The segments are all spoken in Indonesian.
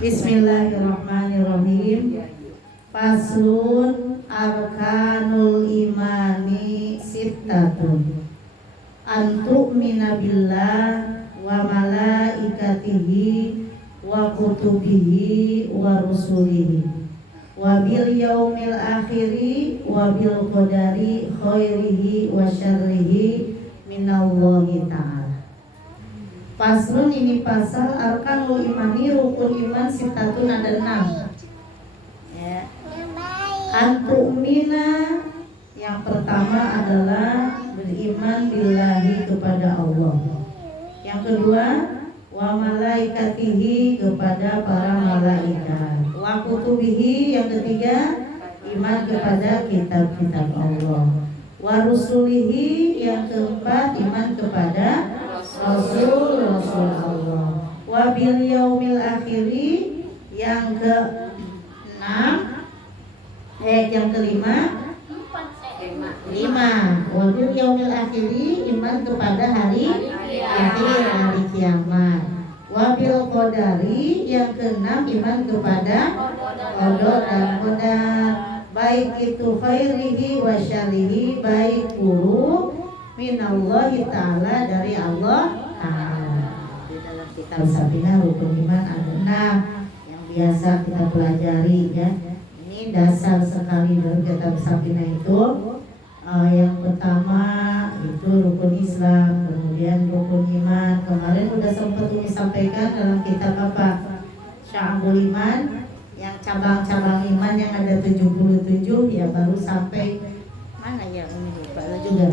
Bismillahirrahmanirrahim. Faslun arkanul imani sittatun. Antu'mina billah wa malaikatihi wa kutubihi wa rusulihi wa bil yaumil akhiri wa bil qadari khairihi wa syarrihi minallahi ta'ala. Paslun ini pasal arkanul imani, rukun iman sittatun ada 6 ya. Antu'mina yang pertama adalah beriman billahi kepada Allah. Yang kedua wa malaikatihi kepada para malaikat. Wa kutubihi yang ketiga iman kepada kitab-kitab Allah. Wa rusulihi yang keempat iman kepada Rasul Allah. Wa bil yaumil akhiri yang ke-6 yang kelima 5. Wa bil yaumil akhiri iman kepada hari akhir, hari kiamat. Wa bil qadari yang ke-6 iman kepada qada dan qadar, baik itu khairihi wa syarrihi, baik buruk minallahi ta'ala, dari Allah ta'ala. Di dalam kitab Safinah rukun iman ada 6 yang biasa kita pelajari ya. Ini dasar sekali dari kitab Safinah itu. Yang pertama itu rukun Islam, kemudian rukun iman. Kemarin udah sempat Umi sampaikan dalam kitab apa? Sya'bul Iman, yang cabang-cabang iman yang ada 77 ya, baru sampai mana ya Umi lupa juga.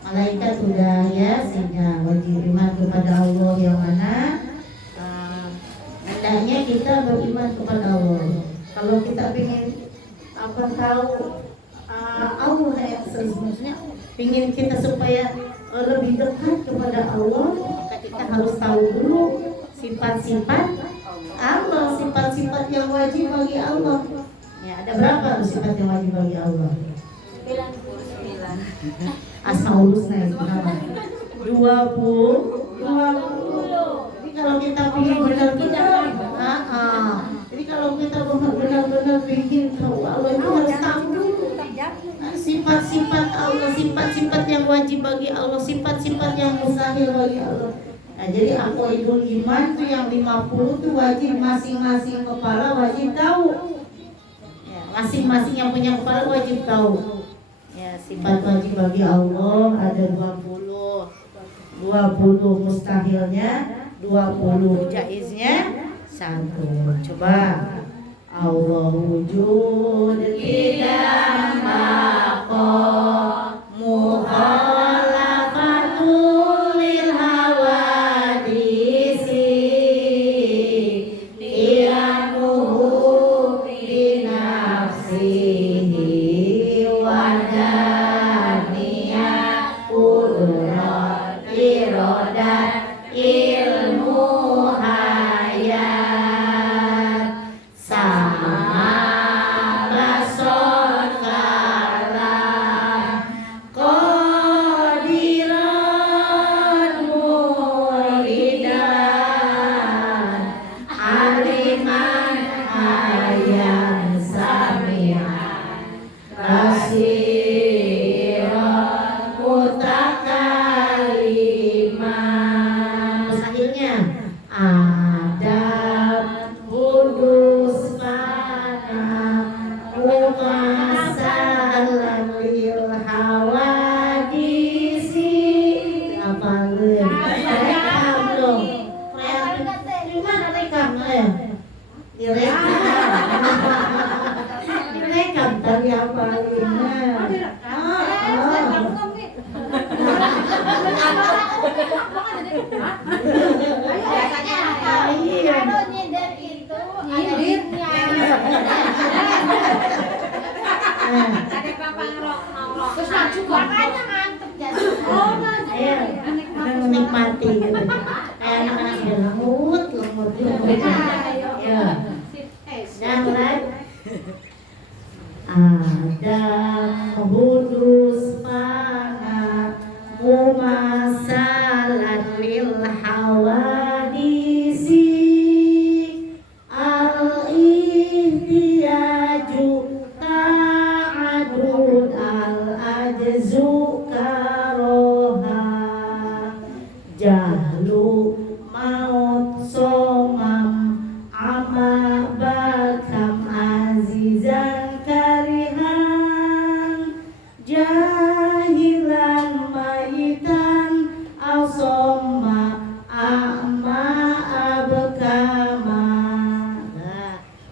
Malaikat sudah ya, sehingga wajib iman kepada Allah yang mana hendaknya kita beriman kepada Allah. Kalau kita ingin tahu Allah yang seharusnya ingin kita supaya lebih dekat kepada Allah, maka kita harus tahu dulu sifat-sifat Allah, sifat-sifat yang wajib bagi Allah. Ya, ada berapa sifat yang wajib bagi Allah? 99. Asmaul Husna itu nama 20. Jadi kalau kita ingin benar-benar jadi kalau kita benar-benar ingin tahu Allah itu harus tahu dulu sifat-sifat Allah, sifat-sifat yang wajib bagi Allah, sifat-sifat yang mustahil bagi Allah. Nah, jadi aqwaidul iman itu yang 50 itu wajib masing-masing kepala wajib tahu. Ya, masing-masing yang punya kepala wajib tahu. Ya, sifat wajib bagi Allah ada 20 mustahilnya 20, jaiznya 1. Coba Allah wujud tidak maqam mukhalafatul lil hawadisi qiyamuhu bi nafsihi wa daniyah qudrat iradat ilmu hayat sama basor kalam qadiran muridan aliman ayam sami'an basiran mutakaliman. Mustahilnya adab kudus mana mumasalan lil hawadisi. Apa lu? Rekam dong. Di mana rekamnya? Direkam. Direkam tadi apa Kalau nyender itu ada linknya. Ada papang rok. Terus maju makanya ngantuk jadi. Ayo, menikmati gitu. Kayak anak-anak sudah lemut. Ya. Yang lain ada hudus fana mumasalan lil hawadisi ala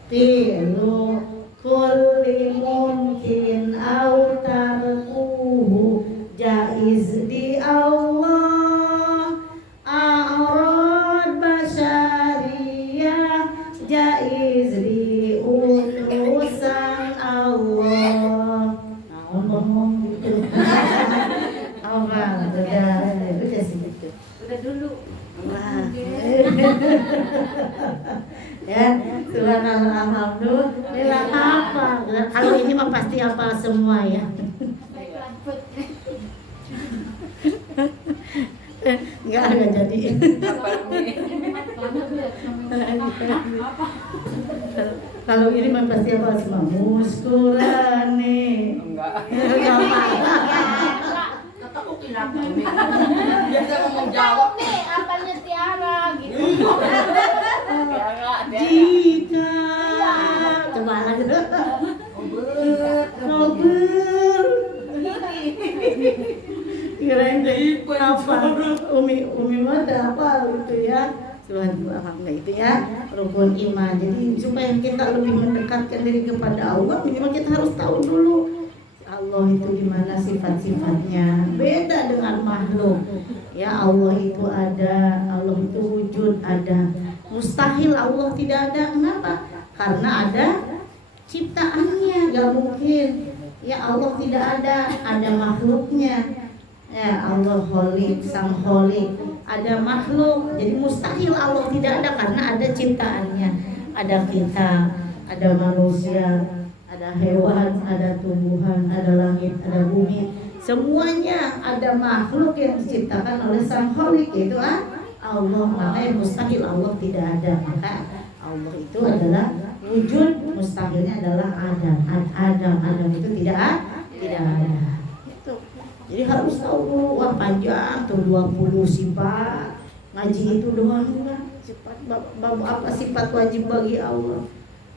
Tilu kulli mungkin au tarkuhu jaiz di Allah, a'rad basyariyah jaiz di utusan Allah. Nah, ngomong gitu. Apa? Udah segitu. Udah dulu. Wah. Ya, subhanallah, alhamdulillah. Apa? Kalau ini mah pasti hafal semua ya. Enggak jadi. Kalau ini mah pasti hafal semua. Muskurane. Enggak apa. Biasa ngomong Jawa nih, apalnya Tiara gitu. Jika coba lagi. Ngobrol. Kirain dari apa? Umi mata apa itu ya? Subhanallah, alhamdulillah itu ya rukun iman. Jadi supaya kita lebih mendekatkan diri kepada Allah, minimal kita harus tahu dulu Allah itu gimana sifat-sifatnya. Beda dengan makhluk. Ya Allah itu ada, Allah itu wujud ada. Mustahil Allah tidak ada. Kenapa? Karena ada ciptaannya, gak mungkin. Ya Allah tidak ada makhluknya. Ya Allah Khalik, Sang Khalik, ada makhluk. Jadi mustahil Allah tidak ada karena ada ciptaannya. Ada kita, ada manusia, ada hewan, ada tumbuhan, ada langit, ada bumi. Semuanya ada makhluk yang diciptakan oleh Sang Khalik, yaitu Allah. Makanya mustahil Allah tidak ada. Maka Allah itu adalah wujud, mustahilnya adalah Adam itu tidak ada. Itu. Jadi harus tahu dulu, wah panjang tuh 20 sifat. Ngaji itu doang kan. Sifat bab apa sifat wajib bagi Allah.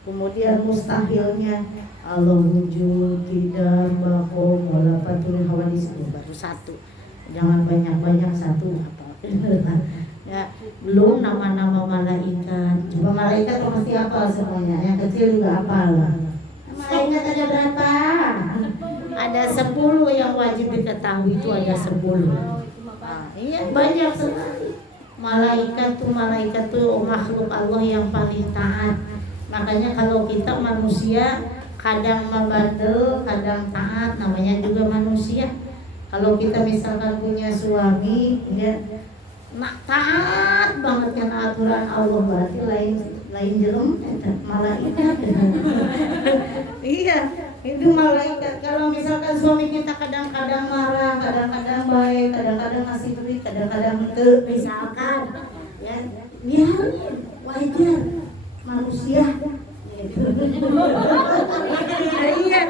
Kemudian mustahilnya Allah wujud, tidak, bakom, wala fatul hawadis, baru satu. Jangan banyak-banyak, satu apa. Ya, belum nama-nama malaikat. Coba malaikat pasti hafal semuanya. Yang kecil juga hafal. Malaikat ada berapa? Ada 10 yang wajib diketahui, itu ada 10. Iya banyak sekali. Malaikat tuh makhluk Allah yang paling taat. Makanya kalau kita manusia kadang membandel, kadang taat, namanya juga manusia. Kalau kita misalkan punya suami, ya, taat banget kan aturan Allah, berarti lain jelem malaikat. Iya, itu malaikat. Kalau misalkan suami kita kadang-kadang marah, kadang-kadang baik, kadang-kadang ngasih duit, kadang-kadang henteu, misalkan, ya, biarin, wajar, manusia. Iya,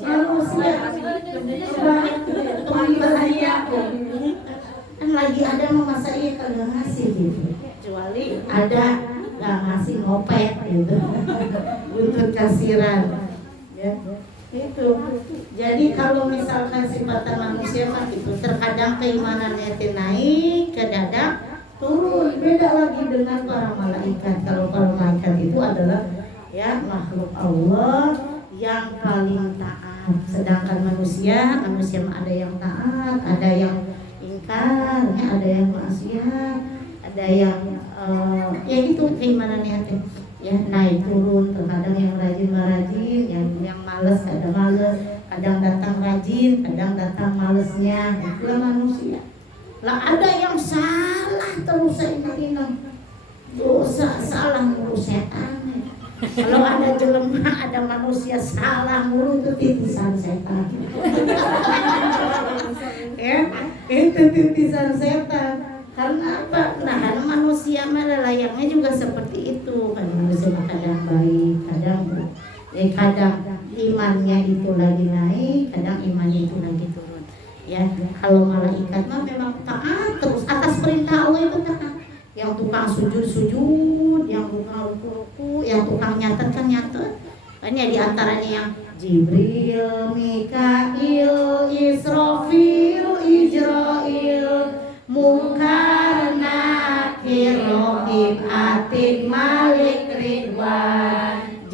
manusia. Bahaya. Kan lagi ada masa iya kagak ngasih gitu. Kecuali ada nggak ngasih ngopet gitu. Buntut kasiran. Ya. Itu. Jadi kalau misalkan sifatan manusia mah gitu, terkadang keimanannya naik, kadang turun. Beda lagi dengan para malaikat. Kalau para malaikat itu adalah ya makhluk Allah yang paling taat. Sedangkan manusia mah ada yang taat, ada yang ingkar, ya, ada yang maksiat, ada yang ya gitu keimanannya teh. Ya naik turun, terkadang yang rajin marajin, yang malas kadang malas, kadang datang rajin, kadang datang malesnya. Itulah manusia. Lah ada yang salah terus ini dosa, salah mulu setan. Kalau ada jelema, ada manusia salah mulu, itu titisan setan. Ya, itu titisan setan. Karena apa? Nah, karena manusia mah layaknya juga seperti itu. Kan manusia kadang baik, kadang imannya itu lagi naik, kadang imannya itu lagi turun. Ya, kalau malaikat mah memang taat terus atas perintah Allah itu taat. Yang tukang sujud, yang tukang ruku, yang tukang nyatet. Kan ya diantaranya yang Jibril, Mikail, Israfil, Ijrail, Munkar, Nakir, Raqib, Atid, Malik, Ridwan,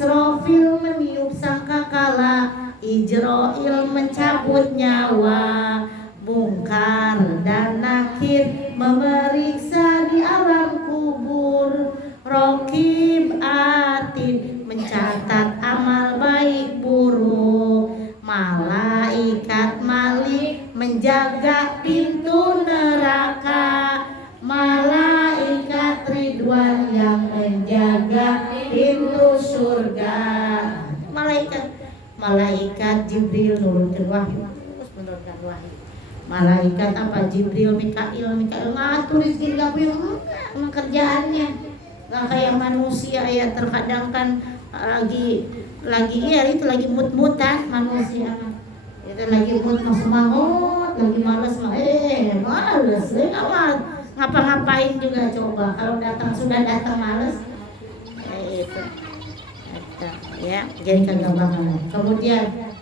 Israfil meniup sangkakala, Ijroil mencabut nyawa, Mungkar dan Nakir memeriksa di alam kubur, Rokib Atid mencatat amal baik buruk, Malaikat Malik menjaga pintu neraka, Malaikat Ridwan yang menjaga pintu surga. Malaikat Jibril nurunkan wahyu, terus menurunkan wahyu. Malaikat apa? Jibril, Mikail ngatur rezeki gawe kerjaannya. Nggak kayak manusia ya, terkadang kan lagi ya itu lagi mut-mutan manusia. Itu lagi mut semangat, lagi malas males, ngapa-ngapain juga coba. Kalau sudah datang males, itu ya jadi kagak bakal. Kemudian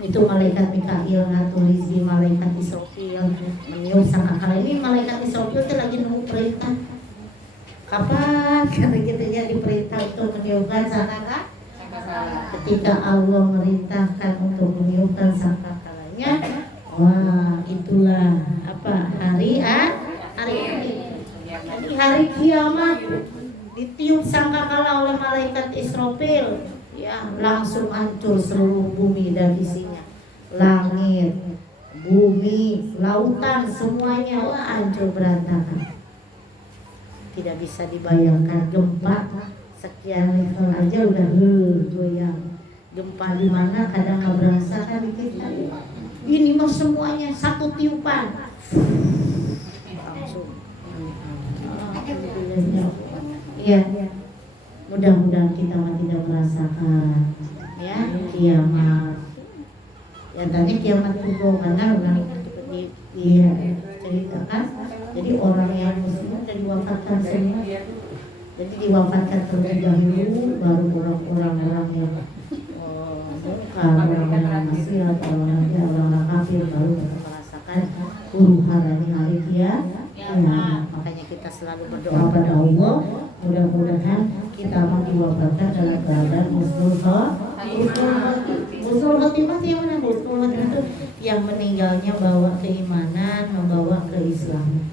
itu malaikat Mikail ngatur rezeki, malaikat Israfil meniup sangkakala. Ini malaikat Israfil itu lagi nunggu perintah. Kapan kata kita jadi perintah untuk meniupkan sangkakala? Ketika Allah merintahkan untuk meniupkan sangkakalanya, wah itulah apa hari kiamat. Ditiup sangkakala oleh malaikat Israfil, ya langsung hancur seluruh bumi dan isinya, langit, bumi, lautan, semuanya wah hancur berantakan. Tidak bisa dibayangkan gempa sekian level aja udah goyang. Gempa di mana kadang nggak berasa kan kita. Ini mah semuanya satu tiupan langsung. Ya, mudah-mudahan kita tidak merasakan ya kiamat. Ya tadi kiamat kubur karena ceritakan. Jadi orang yang muslim sudah diwafatkan semua. Jadi diwafatkan terlebih dahulu, baru orang-orang yang orang-orang maksiat, orang-orang kafir baru merasakan huru haranya hari kiamat. Makanya kita selalu berdoa pada Allah, mudah-mudahan kita mau diwafatkan dalam keadaan husnul khotimah. Yang mana husnul khotimah itu? Yang meninggalnya bawa keimanan, membawa keislaman.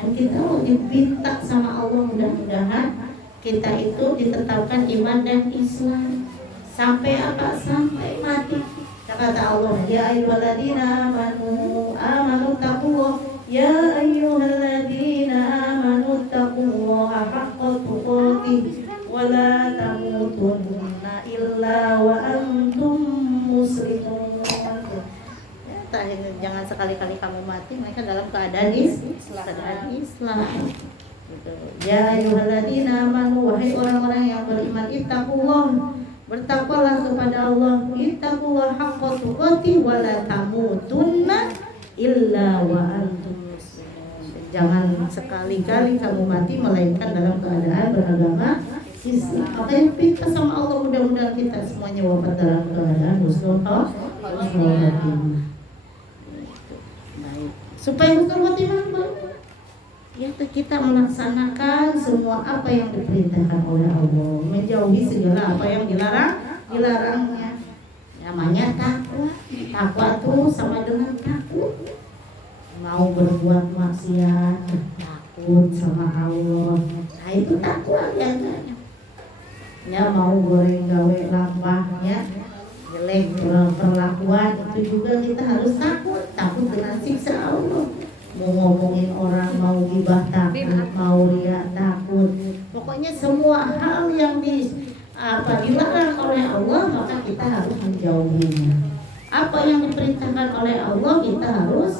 Dan kita diminta sama Allah mudah-mudahan kita itu ditetapkan iman dan Islam sampai apa? Sampai mati. Kata Allah, ya ayyuhalladzina amanu taqullah, ya ayyuhalladzina amanu taqullaha haqqa tuqatih wa la tamutunna illa wa antum muslimun. Jangan sekali-kali kamu mati mereka dalam keadaan Islam. Gitu. Ya ayyuhalladzina amanu, wahai orang-orang yang beriman, ittaqullah, bertakwalah kepada Allah, ittaqullah haqqa tuqatih wa la tamutunna illa wa antum muslimun. Jangan sekali-kali kamu mati melainkan dalam keadaan beragama Islam. Apa yang minta sama Allah, mudah-mudahan kita semuanya wafat dalam keadaan husnul khotimah. Supaya husnul khotimah ya kita melaksanakan semua apa yang diperintahkan oleh Allah, menjauhi segala apa yang dilarangnya. Namanya takwa tuh sama dengan takut. Mau berbuat maksiat takut sama Allah, nah itu takwa biasanya. Ya mau goreng gawe lampahnya jelek perlakuan, itu juga kita harus takut dengan siksa Allah. Mau ngomongin orang, mau gibah takut, mau riya takut. Pokoknya semua hal yang dilarang oleh Allah maka kita harus menjauhinya. Apa yang diperintahkan oleh Allah kita harus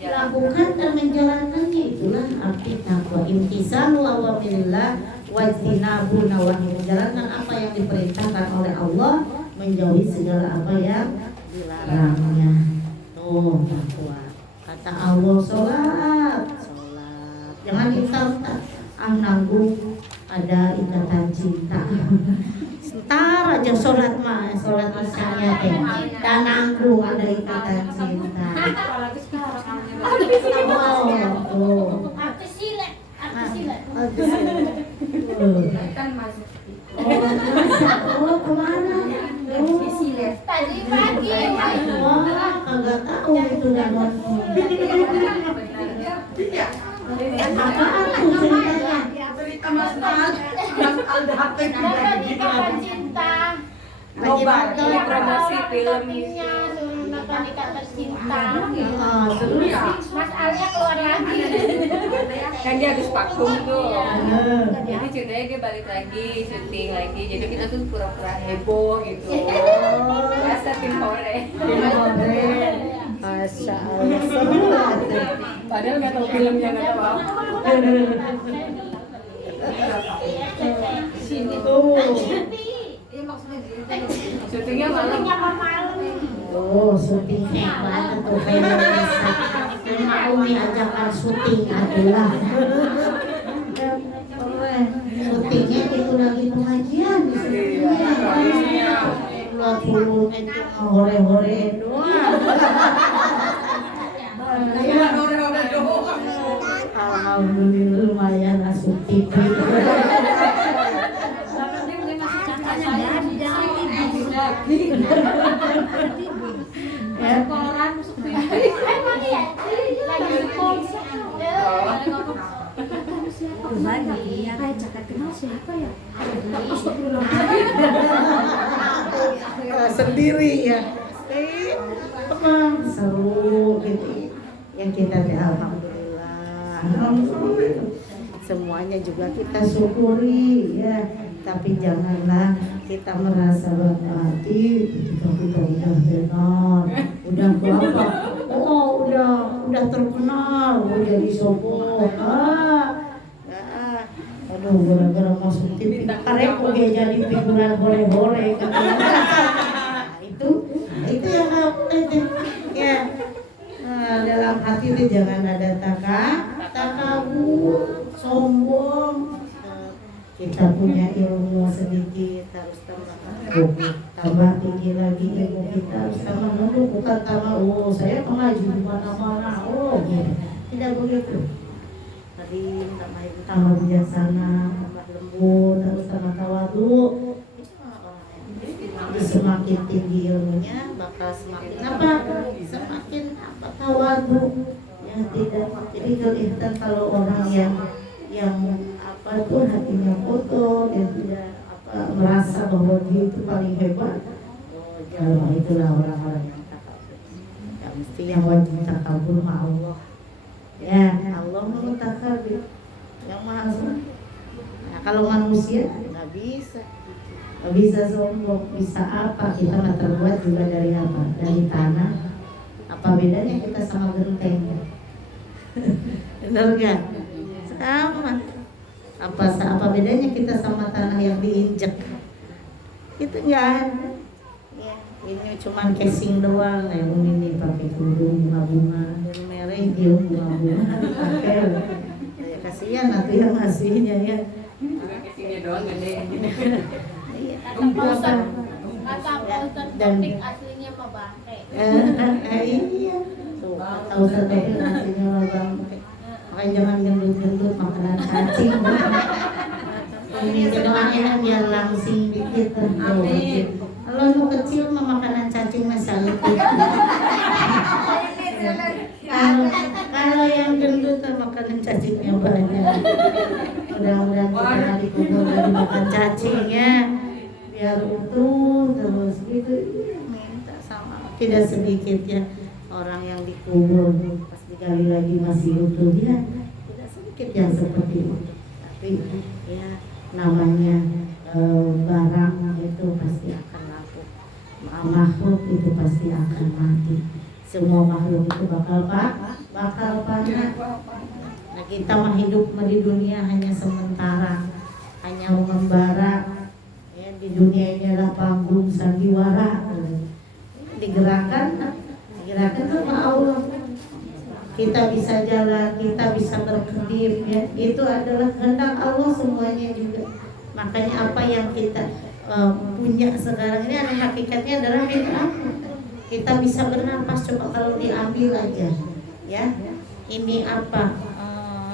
lakukan dan menjalankannya. Itulah arti takwa. Imtisalu awamirillah wajtinabu nawahi, menjalankan apa yang diperintahkan oleh Allah, menjauhi segala apa yang dilarangnya. Tuh takwa. Kata Allah, sholat, jangan ditarta, nanggung ada ikatan cinta. Sebentar aja sholat isya teh, dan nanggung ada ikatan cinta. Gimana? promosi film Nonton Ikatan Cinta. Terus Mas Alia keluar lagi. kan dia habis vakum tuh. Heeh. Jadi ceritanya dia balik lagi, syuting lagi. Jadi kita tuh pura-pura heboh gitu. Biasa tim hore. Masya Allah, seru banget. Padahal nggak tahu filmnya, nggak tahu apa. Syutingnya malam. Oh, syuting hebat tuh kayak bisa. Mau diajakan syuting adalah syutingnya itu lagi pengajian di syutingnya. Luar puluh itu hore-hore doang. Alhamdulillah lumayan masuk TV. Ya, Koran masuk TV. Emang ya? Lagi di polsek. sendiri ya. Seru gitu. Yang kita alhamdulillah. Semuanya juga kita syukuri ya. Tapi janganlah kita merasa berarti ketika kita udah benar, udah apa? Oh, udah terkenal, udah jadi sombong. Aduh, gara-gara masuk TV, karena dia jadi figuran hore-hore kan. Itu yang nggak boleh deh. Ya. Dalam hati itu jangan ada takabur, sombong. Kita punya ilmu sedikit harus tambah tinggi lagi ilmu kita harus tambah nunduk, bukan tambah saya pengaji di mana-mana gitu. Tidak begitu. Tadi tambah bijaksana, tambah lembut, harus tambah tawadu. Semakin tinggi ilmunya bakal semakin apa? Semakin apa tawadu. Ya tidak. Jadi kelihatan kalau orang yang apa tuh hatinya kotor dan tidak merasa bahwa dia itu paling hebat. Oh, itulah orang-orang yang takabur. Ya, mesti yang wajib takabur sama Allah. Ya, Allah takabur. Yang maha suci. Nah, kalau manusia nggak bisa sombong. Bisa apa? Kita nggak terbuat juga dari apa? Dari tanah. Apa bedanya kita sama genteng? Benar nggak? Sama. Apa bedanya kita sama tanah yang diinjek? Itu enggak ada. Ya, ini cuman casing doang. Yang ini pakai kerudung bunga-bunga, yang merah dia bunga-bunga pakai. Ya kasihan nanti yang ngasihnya ya. Casingnya doang gede. Kata Ustaz topik aslinya mah bangke. Iya. Tuh, kata Ustaz topik aslinya mah bangke. Makanya jangan gendut-gendut makanan cacing. Ini doain biar langsing dikit. Amin. Kalau lu kecil mah makanan cacing masih itu. Kalau yang gendut makanan cacingnya banyak. Mudah-mudahan kita nanti kubur dari makan cacing ya. Biar utuh terus gitu. Minta sama. Tidak sedikit ya orang yang dikubur pas digali lagi masih utuh ya. Tidak sedikit yang seperti itu. Tapi ya namanya barang itu pasti akan lapuk. Makhluk itu pasti akan mati. Semua makhluk itu bakal panas. Nah kita mah hidup di dunia hanya sementara, hanya mengembara. Ya, di dunia ini adalah panggung sandiwara. Digerakkan sama Allah. Kita bisa jalan, kita bisa berkedip, ya. Itu adalah kehendak Allah semuanya juga. Makanya apa yang kita punya sekarang ini adalah hakikatnya adalah milik Allah. Kita bisa bernapas, coba kalau diambil aja, ya. Ini apa?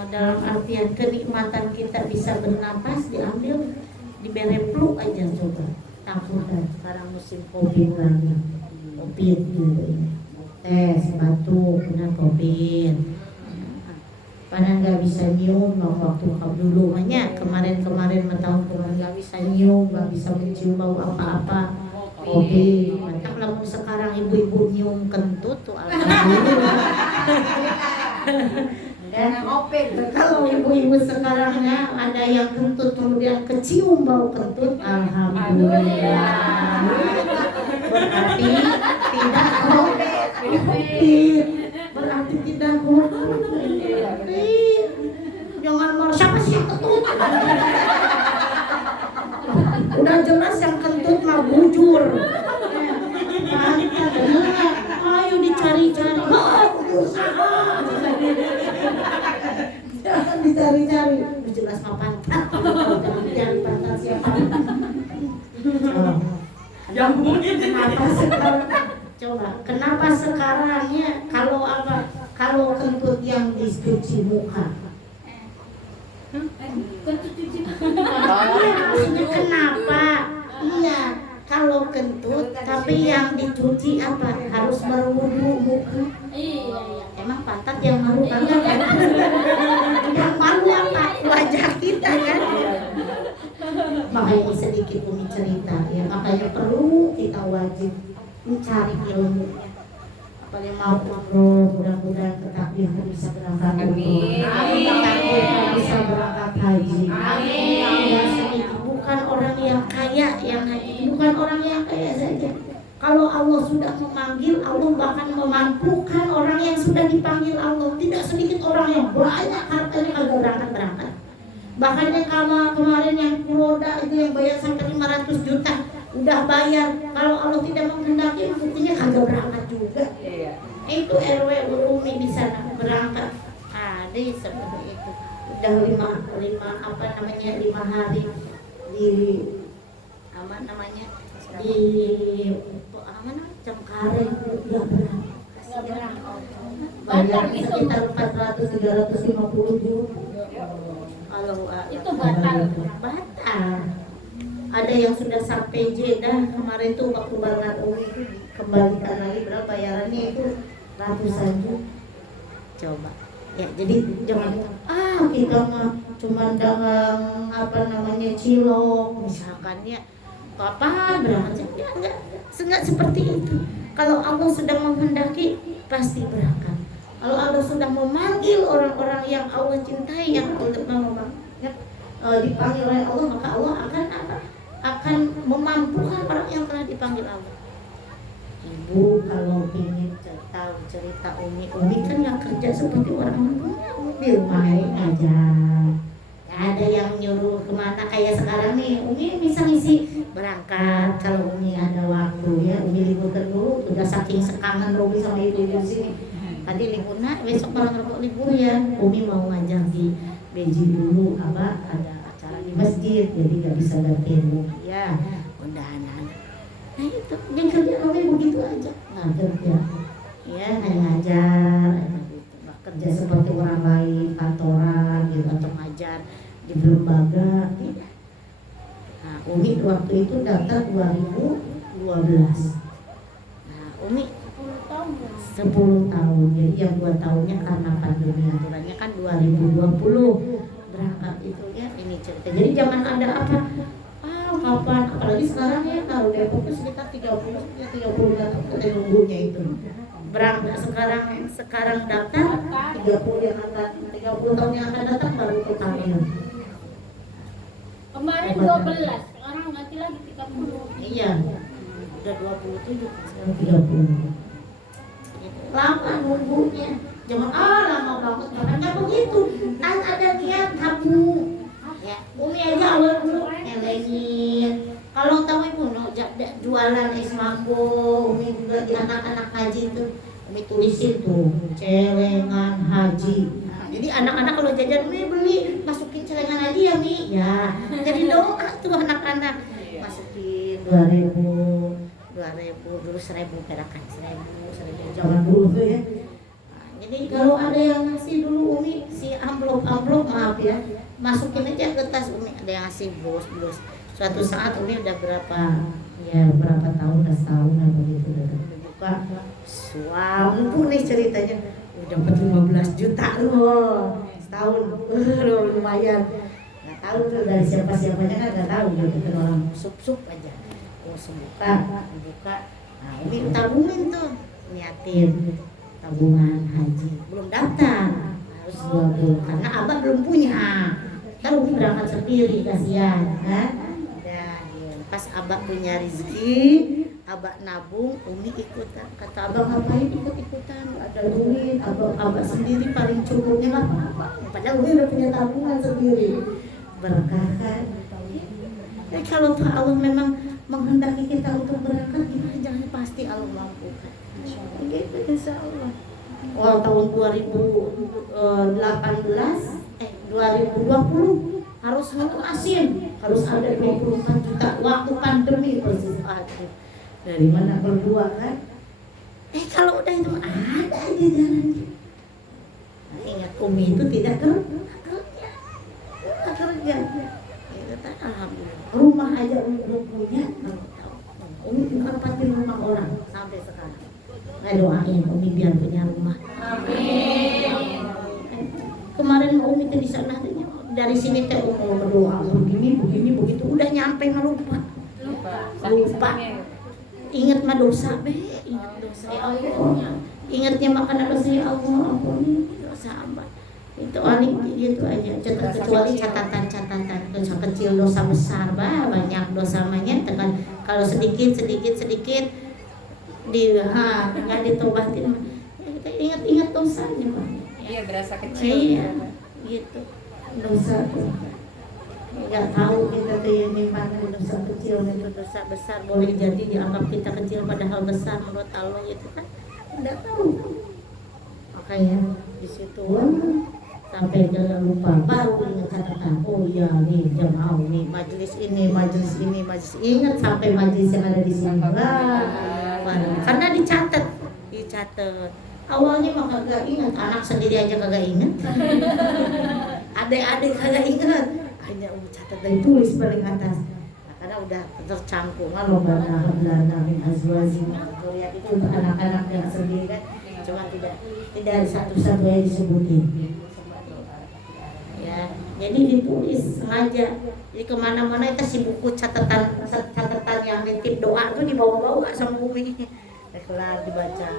Dalam artian kenikmatan kita bisa bernapas, diambil, diberepluk aja coba. Takutan sekarang musim COVID lagi, COVID gitu. Tes, batuk, kena COVID. Padahal nggak bisa nyium waktu dulu banyak kemarin tahun nggak bisa nyium, nggak bisa mencium bau apa-apa. Kopi. Banyak lamun sekarang ibu-ibu nyium kentut tuh alhamdulillah. Dan kalau ibu-ibu sekarangnya ada yang kentut kemudian kecium bau kentut, alhamdulillah. Berarti tidak covid. Berarti tidak covid. Jangan marah, siapa sih yang kentut? Udah jelas yang kentut mah bujur. Ayo dicari-cari. Jangan dicari-cari. Udah jelas mah pantat. Jangan pantat siapa? Kenapa sekarangnya kalau kentut yang dicuci muka? Maksudnya kenapa? Iya, kalau kentut tapi yang dicuci apa? Harus berwudu muka. Iya. Emang pantat yang malu kan? Yang malu apa? Wajah kita kan? Makanya sedikit Umi cerita ya, makanya perlu kita wajib mencari ilmu. Apalagi mau umroh, mudah-mudahan ketakdir bisa berangkat umroh. Ketakdir bisa berangkat haji. Ya sedikit, bukan orang yang kaya yang haji, bukan orang yang kaya saja. Kalau Allah sudah memanggil, Allah bahkan memampukan orang yang sudah dipanggil Allah. Tidak sedikit orang yang banyak hartanya kagak berangkat. Bahkan yang kemarin yang Kuroda itu yang bayar sampai 500 juta udah bayar, kalau Allah tidak menghendaki buktinya kagak berangkat juga. Itu RW Umi di sana berangkat. Ada seperti itu. Udah 5 hari di Cengkareng udah berangkat. Bayar sekitar 400-350 juta. Kalau itu batal. Ada yang sudah sampai Jeddah kemarin tuh waktu banget Umi kembalikan lagi berapa bayarannya itu ratusan juta. Coba ya, jadi jangan kita mah cuma dagang cilok misalkan ya kapan berangkat ya, enggak seperti itu. Kalau Allah sudah menghendaki pasti berangkat. Kalau Allah sudah memanggil orang-orang yang Allah cintai, yang untuk dipanggil oleh Allah, maka Allah akan memampukan orang yang telah dipanggil Allah. Ibu kalau ingin tahu cerita Umi kan yang kerja seperti orang di rumah aja. Ada yang nyuruh kemana kayak sekarang nih, Umi bisa ngisi berangkat kalau Umi ada waktu ya. Umi liburkan dulu, udah saking sekangen Robi sama ibu-ibu sini. Tadi liburnya, besok malah ngerokok libur ya. Umi mau ngajar di Beji dulu, ada acara di masjid, jadi gak bisa gantiin Umi ya. Udah anak-anak. Nah itu, yang kerja Umi begitu aja, nggak kerja. Ya hanya ngajar, nggak kerja seperti orang lain, kantoran gitu atau ngajar di lembaga. Tidak. Nah Umi waktu itu daftar 2012. Nah Umi 10 tahun, jadi yang 2 tahunnya karena pandemi, aturannya kan 2020 berangkat itu ya. Ini cerita, jadi jangan ada kapan, apalagi sekarang ya kalau Depok itu sekitar 35 tahun kita nunggunya itu berangkat. Sekarang daftar 30 tahun yang akan datang baru kita hamil. Kemarin 12, sekarang nanti lagi 30. Iya, udah 27 sekarang 30. Lama nunggunya, jangan lama banget, makanya begitu. Kan ada niat tabung. Ya, Umi aja awal dulu ngelengin. Kalau tahu Ibu jualan es mambo, Umi juga di anak-anak haji itu, Umi tulisin tuh celengan haji. Nah, jadi anak-anak kalau jajan Umi beli, masukin celengan haji ya Mi. Ya, jadi doa tuh anak-anak. Masukin 2.000 dulu 1.000 perakan 1.000 zaman dulu tuh ya. Nah, jadi kalau ada yang ngasih dulu Umi si amplop maaf ya, masukin aja ke tas Umi. Ada yang ngasih bos. Suatu saat Umi udah berapa tahun, udah setahun atau begitu udah buka suampu nih ceritanya udah dapat 15 juta loh setahun. Lumayan. Nggak tahu tuh dari siapanya kan nggak tahu gitu, orang sup aja. buka. Nah, Umi tabungin tuh, niatin tabungan haji. Belum daftar, harus 20 karena abah belum punya. Kan Umi berangkat sendiri, kasihan kan. Pas abah punya rezeki, abah nabung, Umi ikutan. Kata abah, ngapain ikut-ikutan? Ada duit, abah sendiri paling cukupnya lah. Padahal Umi udah punya tabungan sendiri. Berkah kan? Jadi kalau Allah memang menghendaki kita untuk berangkat, gimana jangan pasti Allah mampukan. Gitu insya Allah. Wah, tahun 2020 harus lunasin, harus ada 24 juta waktu pandemi persis ada. Dari mana berdua kan? Kalau udah itu ada aja jalannya. Nah, ingat Umi itu tidak kerja. Alhamdulillah. Rumah aja Umi belum punya. Umi nempatin rumah orang sampai sekarang. Nggak doain Umi biar punya rumah. Amin. Kemarin Umi tuh di sana dari sini teh Umi berdoa begini begitu udah nyampe lupa. Ingat mah dosa ingat dosa ya Allah. Ingatnya makanan dosa ya Allah ampuni dosa hamba. Itu paling gitu aja. Kecuali catatan dosa kecil dosa besar banyak dosa banyak tekan kalau sedikit nggak ditobatin kita ingat dosanya Pak. Iya berasa kecil. Iya gitu dosa tuh nggak tahu kita tuh ini mana dosa kecil itu dosa besar boleh jadi dianggap kita kecil padahal besar menurut Allah itu kan nggak tahu makanya di situ sampai jangan lupa baru ingat catatan oh iya nih jamaah nih majelis ini ingat sampai majelis yang ada di sini karena dicatat awalnya mah kagak ingat anak sendiri aja kagak ingat adik-adik kagak ingat hanya catat dan tulis paling atas karena udah tercangkum Rabbana hab lana min azwajina dzurriyyati itu untuk anak-anak yang sendiri kan cuma tidak satu-satu yang disebutin ya jadi ditulis sengaja jadi kemana-mana itu si buku catatan yang nitip doa tuh dibawa-bawa sama Umi kelar dibaca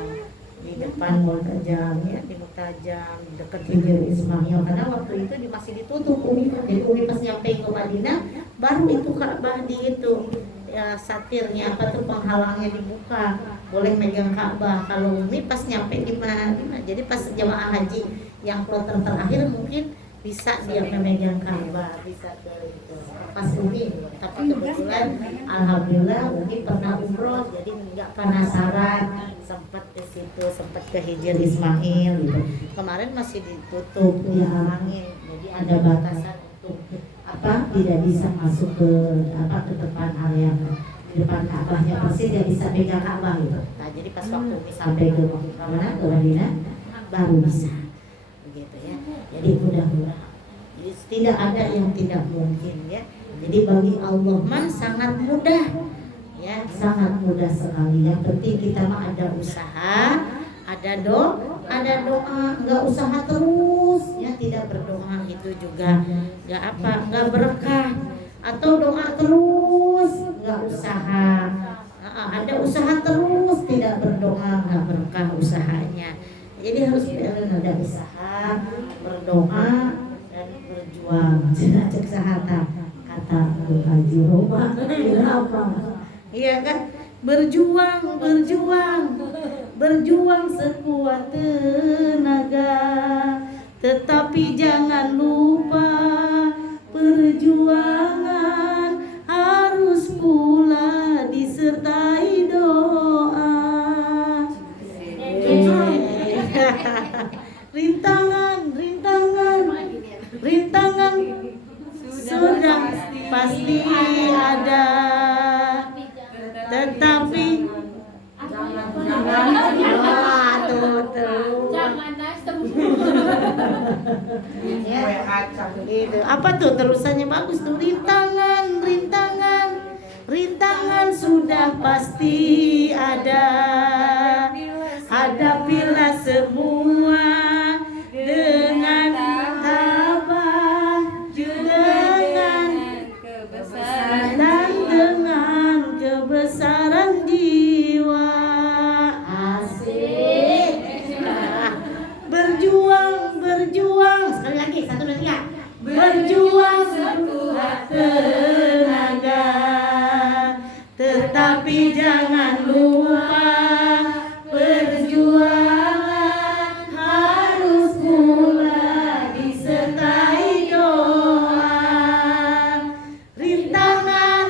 di depan Multajam ya di Multajam dekat Hijr Ismail karena waktu itu masih ditutup Umi jadi Umi pas nyampe ke Madinah baru itu Ka'bah di itu ya satirnya apa tuh penghalangnya dibuka boleh megang Ka'bah kalau Umi pas nyampe di Madinah jadi pas jamaah haji yang kloter terakhir mungkin bisa dia memegang Ka'bah bisa dari itu pas Umi tapi kebetulan alhamdulillah Umi pernah umroh jadi nggak penasaran sempat ke situ sempat ke Hijr Ismail gitu kemarin masih ditutup dihalangin jadi ada batasan untuk apa tidak bisa masuk ke depan area di depan Ka'bahnya persis dia bisa pegang Ka'bah gitu nah jadi pas waktu Umi sampai ke mana ke Madinah baru bisa begitu ya jadi mudah-mudahan jadi tidak ada yang tidak mungkin ya jadi bagi Allah mah sangat mudah ya sangat mudah sekali yang penting kita mah ada usaha ada doa nggak usaha terus ya tidak berdoa itu juga nggak berkah atau doa terus nggak usaha ada usaha terus tidak berdoa nggak berkah usahanya jadi harus ada usaha berdoa dan berjuang cek sahata kata Haji Roma apa iya kan berjuang sekuat tenaga tetapi jangan lupa perjuangan harus pula disertai doa rintangan sudah pasti ada tetapi apa tuh terusannya bagus tuh rintangan sudah pasti ada hadapilah semua dengan tabah dengan kebesaran dan dengan kebesaran sekali lagi, 1, 2, 3. Berjuang sekuat tenaga, tetapi jangan lupa perjuangan harus pula disertai doa. Rintangan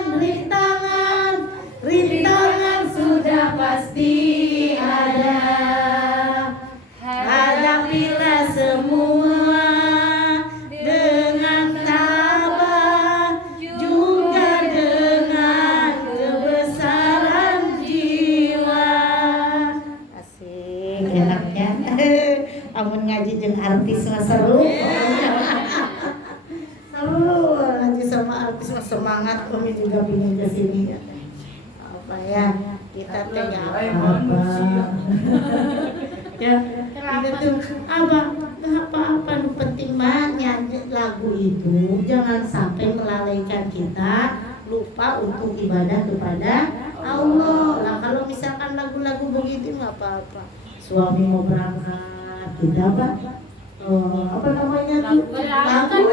sudah pasti ada. Hadapilah semua dengan tabah, juga dengan kebesaran jiwa. Asik, enaknya. Amun ngaji jeung artis mah seru. Seru, ngaji sama artis mah semangat. Kami juga ingin ke sini. Apa ya? Kita teh ya apa? Ya, itu apa nu penting mah nyanyi lagu itu jangan sampai melalaikan kita lupa untuk ibadah kepada Allah. Lah kalau misalkan lagu-lagu begitu nggak apa-apa. Suami mau berangkat, kita apa namanya tuh? Lagu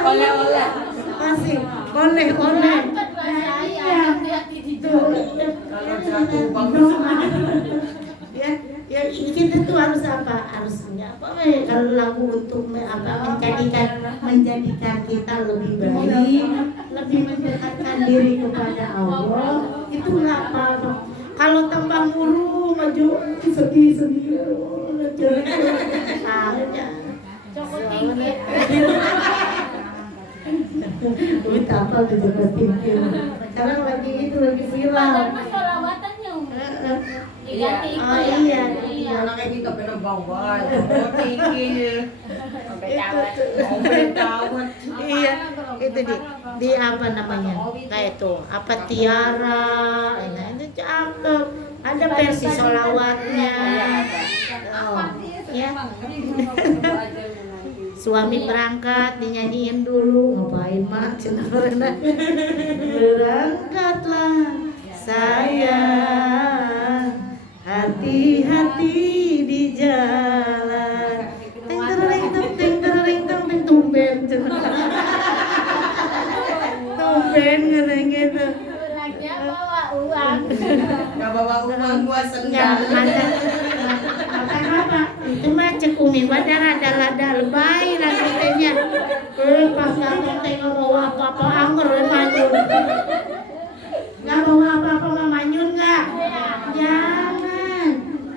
Oleh-oleh. masih oleh-oleh. Ya kita tuh harus apa? Harusnya apa? Kalau lagu untuk menjadikan kita lebih baik, lebih mendekatkan diri kepada Allah, itu nggak apa-apa. Kalau tambah mulu maju sedih, Cukup tinggi. duit apa tuh juga tinggi. Sekarang lagi viral. Solawatannya diganti itu Oh ya. iya. Anaknya kita bener bawah. Tinggi. Sampai tawat. Iya, itu di apa namanya? Kayak tuh, apa tiara, nah, itu cakep. Ada versi solawatnya. Oh, ya. Suami berangkat dinyanyiin dulu, ngapain mak? Berangkatlah sayang, hati-hati di jalan. Ting tumben ngering gitu. Lagi bawa uang. Gak bawa uang gua Enggak sendal. ada apa-apa. Itu mah cek umi badar ada lebay lah katanya. Pas datang tengok bawa apa-apa anger manyun. Enggak bawa apa-apa mah manyun enggak?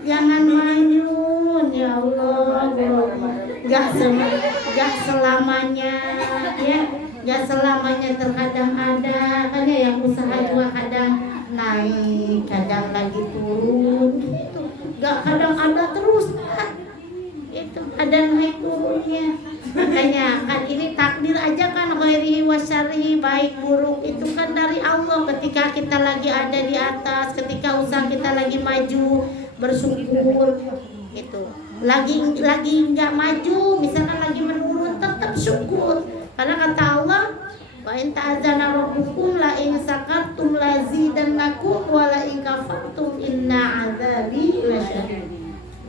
Jangan manyun ya Allah. Enggak selamanya ya. Enggak selamanya terkadang ada kan ya yang usaha juga kadang naik, kadang lagi turun gitu. Enggak kadang ada terus. Itu ada naik turunnya. Makanya kan ini takdir aja kan, khairihi wasyarihi, baik buruk itu kan dari Allah. Ketika kita lagi ada di atas, ketika usaha kita lagi maju, bersyukur itu. Lagi enggak maju, misalkan lagi menurun, tetap syukur. Karena kata Allah, wa in ta'adzana rabbukum la in sakartum lazidannakum wa la in kafartum inna 'adzabi lasyadid.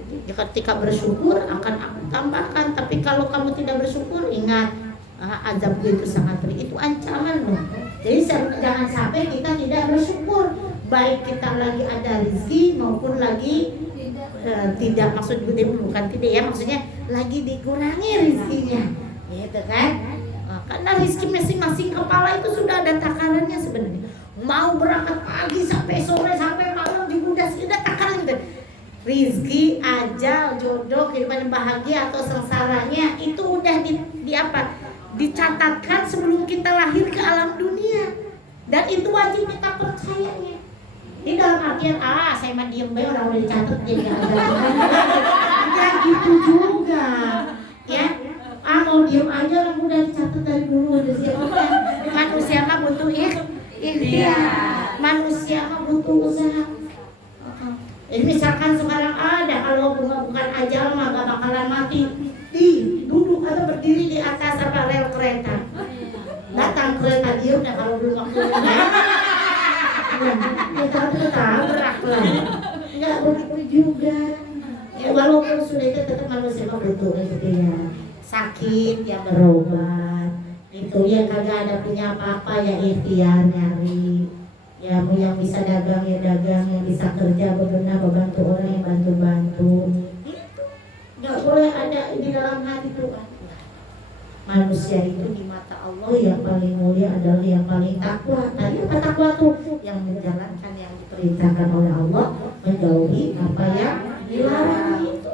Jadi ketika bersyukur akan aku tambahkan, tapi kalau kamu tidak bersyukur ingat azabku itu sangat pedih. Itu ancaman loh. Jadi jangan sampai kita tidak bersyukur, baik kita lagi ada rezeki maupun lagi tidak, maksud bukan tidak ya, maksudnya lagi dikurangi rezekinya gitu kan. Karena rezeki masing-masing kepala itu sudah ada takarannya sebenarnya. Mau berangkat pagi sampai sore sampai malam digudas, sudah takaran gitu. Rizki, ajal, jodoh, kehidupan bahagia atau sengsaranya itu udah di apa? Dicatatkan sebelum kita lahir ke alam dunia. Dan itu wajib kita percayanya. Ini dalam artian saya mah diem bae orang udah dicatat jadi ada. Ya gitu juga. Ya. Mau diem aja orang udah dicatat dari dulu udah siapa. Manusia mah butuh ikhtiar. Manusia mah butuh usaha. Jadi misalkan sekarang ada, kalau bukan ajal mah gak bakalan mati, duduk atau berdiri di atas apa rel kereta. Datang kereta dia udah kalau belum waktunya. Kita tabrak lah. Enggak begitu juga. Ya walaupun sudah itu tetap manusia, betul ikhtiar. Sakit ya berobat. Itu ya kagak ada punya apa-apa ya ikhtiar nyari. Ya yang bisa dagang ya dagang, yang bisa kerja bebenah membantu orang yang bantu-bantu. Itu nggak boleh ada di dalam hati tuh. Manusia itu di mata Allah yang paling mulia adalah yang paling takwa. Tadi apa takwa tuh? Yang menjalankan yang diperintahkan oleh Allah, menjauhi apa yang dilarang itu.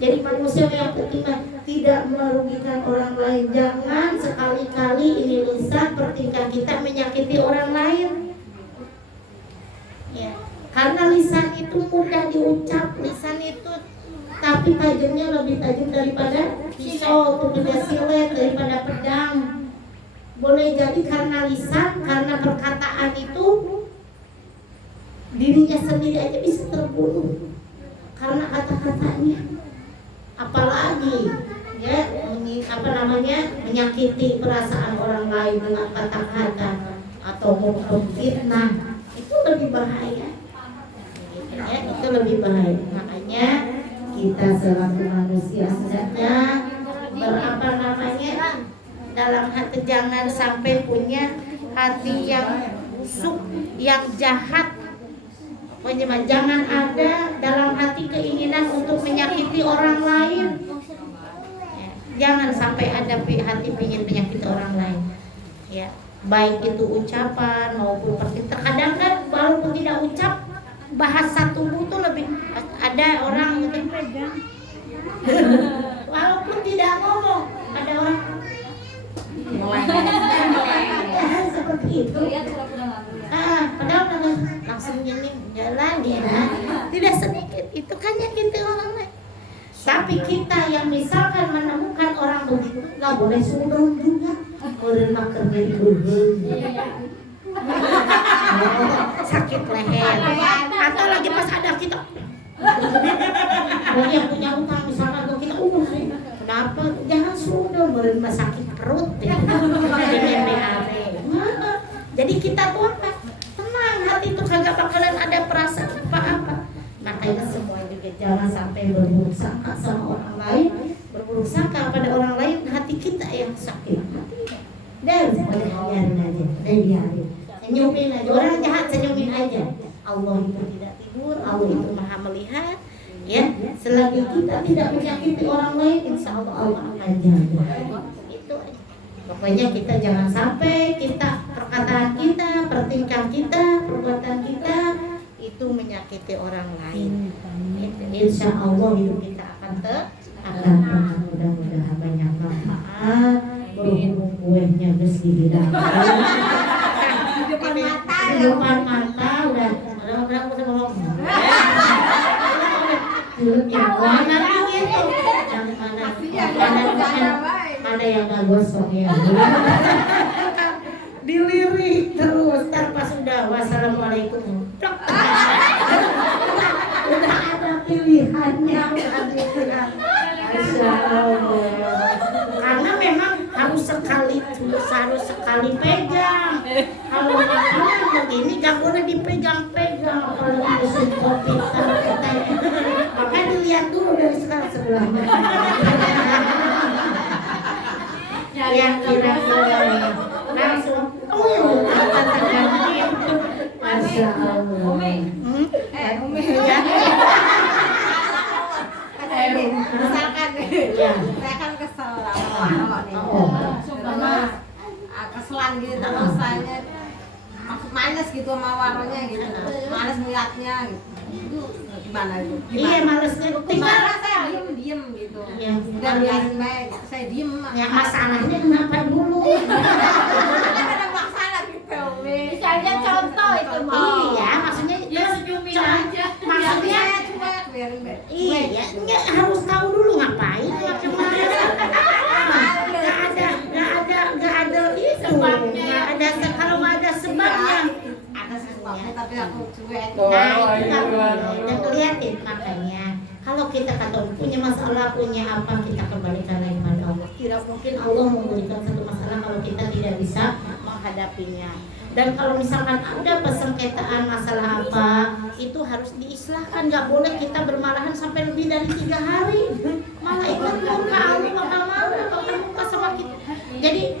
Jadi manusia yang beriman tidak merugikan orang lain. Jangan sekali-kali ini lisan bertingkah kita menyakiti orang lain. Ya, karena lisan itu mudah diucap, lisan itu tapi tajamnya lebih tajam daripada pisau, lebih silet daripada pedang. Boleh jadi karena lisan, karena perkataan itu dirinya sendiri aja bisa terbunuh karena kata-katanya. Apalagi ya menyakiti perasaan orang lain dengan kata-kata atau memfitnah, itu lebih bahaya. Ya, itu lebih bahaya. Makanya kita selaku manusia saja dalam hati jangan sampai punya hati yang busuk, yang jahat. Pokoknya jangan ada dalam hati keinginan untuk menyakiti orang lain. Ya, jangan sampai ada hati ingin menyakiti orang lain. Ya, baik itu ucapan maupun perkataan. Terkadang kan walaupun tidak ucap, bahasa tubuh tuh lebih ada orang gitu. Walaupun tidak ngomong, ada orang seperti itu. Padahal langsung jalan dia, tidak sedikit. Itu kan nyakiti orang lain. Tapi kita yang misalkan menemukan orang begitu, nggak boleh sudon juga. Orang makan dari sakit leher. Atau lagi pas ada kita, yang punya utang misalkan kita kenapa? Jangan sudon, orang sakit perut. Jadi kita tuh apa? Tenang, hati itu kagak bakalan ada perasaan apa-apa. Makanya semua juga jangan sampai berburuk sangka sama orang lain, berburuk sangka pada orang lain, hati kita yang sakit. Dan biarin aja, biarin. Senyumin aja, orang jahat senyumin aja. Allah itu tidak tidur, Allah itu maha melihat. Ya, selagi kita tidak menyakiti orang lain, insya Allah Allah akan jaga. Itu aja. Pokoknya kita jangan sampai perkataan kita, pertingkah kita, perbuatan kita itu menyakiti orang lain. Insya Allah hidup kita akan tenang. Mudah-mudahan banyak manfaat. Berhubung kuenya geus dihidangkan. Depan mata udah ngomong. Ada yang nggak gosong ya. Dilirik terus, pas udah wassalamualaikum. Udah ada pilihannya, Masya Allah. Karena memang harus sekali pegang. Kalau begini gak boleh dipegang-pegang. Kalau musim kopi maka dilihat dulu dari sebelahnya. Yang kira-kira langsung Masya Allah. Umi ya. Misalkan saya kan kesel keselan gitu terus saya males gitu sama warnanya gitu, males melihatnya gitu. Gimana itu? Iya malesnya tinggal saya diem gitu. Dan biarin baik, saya diem. Ya masalahnya kenapa dulu? Ada masalah gitu, misalnya contoh itu mau. Iya, maksudnya Ya senyumin aja. maksudnya cuek, biarin baik. iya, nggak harus tahu dulu ngapain kemarin. Nggak ada itu. Nggak ada kalau nggak ada sebabnya. Ada sebabnya tapi aku cuek. Nah, itu nggak boleh. Dan kelihatin makanya. Kalau kita punya masalah, punya apa, kita kembalikan lagi kepada Allah. Tidak mungkin Allah memberikan satu masalah kalau kita tidak bisa menghadapinya. Dan kalau misalkan ada persengketaan masalah apa, itu harus diislahkan. Nggak boleh kita bermarahan sampai lebih dari 3 hari. Malaikat murka, Allah bakal marah, bakal murka sama kita. Jadi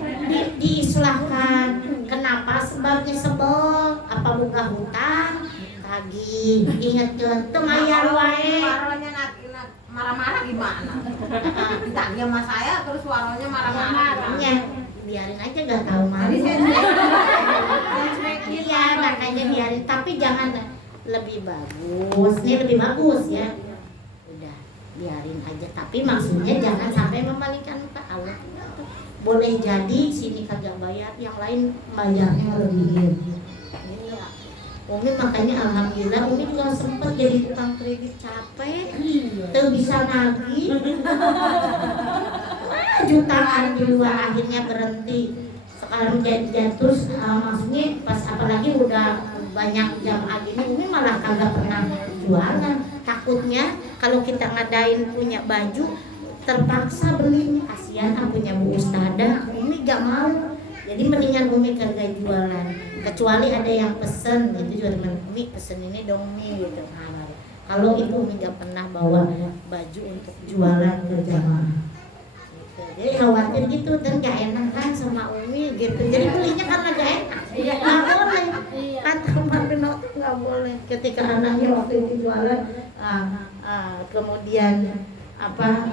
diislahkan. Kenapa? Sebabnya sebel. Apa buka hutang? Tagih. Ingat tuh mayar wae. Waronya marah-marah gimana? Ditagih sama saya terus waronya marah-marah. Biarin aja, gak tahu malu. Iya, makanya biarin, tapi jangan lebih bagus. Ini lebih bagus ya. Udah, biarin aja, tapi maksudnya jangan sampai memalingkan muka Allah. Boleh jadi sini kagak bayar, yang lain bayarnya lebihin. Iya. Umi makanya alhamdulillah Umi juga sempet jadi tukang kredit, capek, tuh bisa nagih. Jutaan di luar, akhirnya berhenti. Sekarang jatuh, maksudnya pas apalagi udah banyak jamaah gini, Umi malah kagak pernah jualan. Takutnya kalau kita ngadain punya baju terpaksa beli, kasihan punya Bu Ustadzah. Umi gak mau, jadi mendingan Umi kagak jualan. Kecuali ada yang pesen, itu juga teman Umi pesen ini dong Umi gitu. Kalau itu Umi gak pernah bawa baju untuk jualan ke jamaah. Jadi khawatir gitu dan gak enak kan sama Umi gitu. Jadi belinya karena gak enak. Ya gak boleh. Kata Marino gak boleh. Ketika anaknya waktu itu jualan, kemudian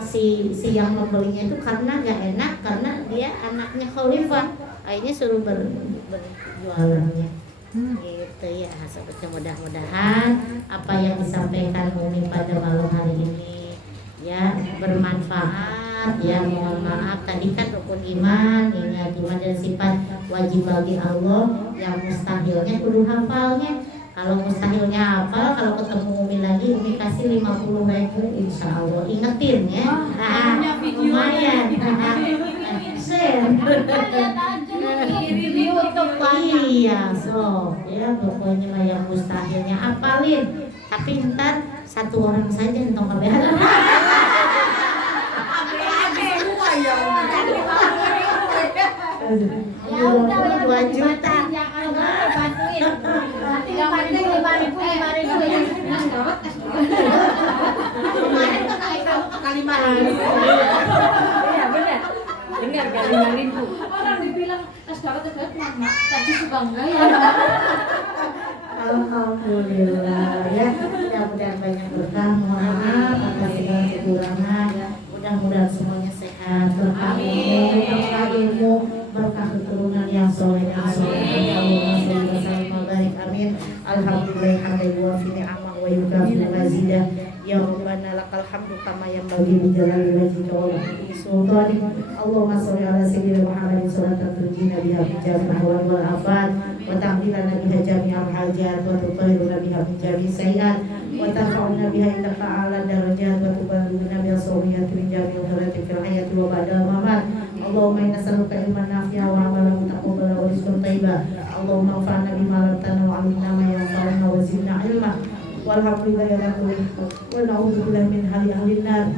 si yang membelinya itu karena gak enak, karena dia anaknya khalifah. Akhirnya suruh berjualannya. Gitu ya. Seperti mudah-mudahan apa yang disampaikan Umi pada malam hari ini ya bermanfaat. Ya, mohon maaf tadi kan rukun iman, ingat iman dan sifat wajib bagi Allah, yang mustahilnya kudu hafalnya. Kalau mustahilnya hafal, kalau ketemu Umi lagi Umi kasih 50.000 insya Allah, ingetin ya. Lumayan. Share. Iya, so ya pokoknya lah yang mustahilnya hafalin. Tapi ntar satu orang saja entong kebenaran. Ya udah 2 juta. bantuin. Nanti yang bantuin 5.000 ya. Kemarin kali 5.000. Iya benar. Dengar kali 5.000. Orang dibilang es dawet tadi suka enggak ya. Alhamdulillah ya, mudah-mudahan banyak berkah. Mohon maaf atas segala kekurangan. Mudah-mudahan semuanya sehat, berkah ilmu, berkah keturunan yang soleh dan soleh. Allahumma sholli wa barik. Amin. Alhamdulillah hamdan wa fi ni'amah wa yukafi mazidah. Ya Rabbana lakal hamdu kama yanbaghi li jalali wajhika wa li sultanik. Allahumma sholli ala sayyidina Muhammadin sholatan turjina biha min jami'il ahwal wal afat wa ta'dilana biha jami'al hajat wa tutahhiruna biha min jami'is sayyi'at wa tarfa'una biha ila a'la darajat wa tuballighuna biha sawiyat min jami'il khairati fil hayati wa ba'dal mamat. Allahumma inna nas'aluka ilman nafi'a wa 'amalan mutaqabbala wa rizqan thayyiba. Allahumma anfa'na bima 'allamtana wa 'allimna ma yanfa'una wa zidna 'ilma. Walhamdulillah ya rabbil wa na'udzu billahi min hali ahli nar.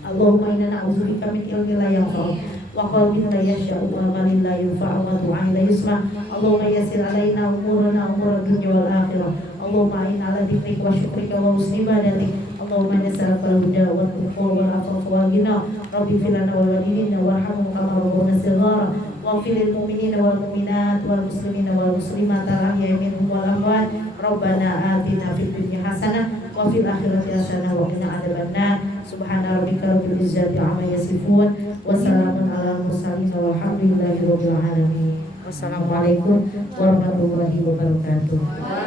Allahumma inna na'udzu bika min ilmin la yanfa'u wa qalbin la yasha'u wa amalin la yanfa'u wa du'ain la yusma'. Allahumma yassir 'alaina umurana umur dunya wal akhirah. Allahumma a'inna 'ala dzikrika wa syukrika wa husni ibadatik. Allahumma nas'aluka al-huda wal tuqa wal 'afafa wal ghina. Rabbi fir lana wal walidina warhamhum kama rabbuna shighara. Waghfir lil mu'minina wal mu'minat wal muslimina wal muslimat al-ahya'i minhum wal amwat. Rabbana atina fid dunya hasanah wa fil akhirati hasanah wa qina adzabannar. Subhana rabbika rabbil izzati amma yasifun wa salamun alal mursalin walhamdulillahi rabbil alamin. Wassalamualaikum warahmatullahi wabarakatuh.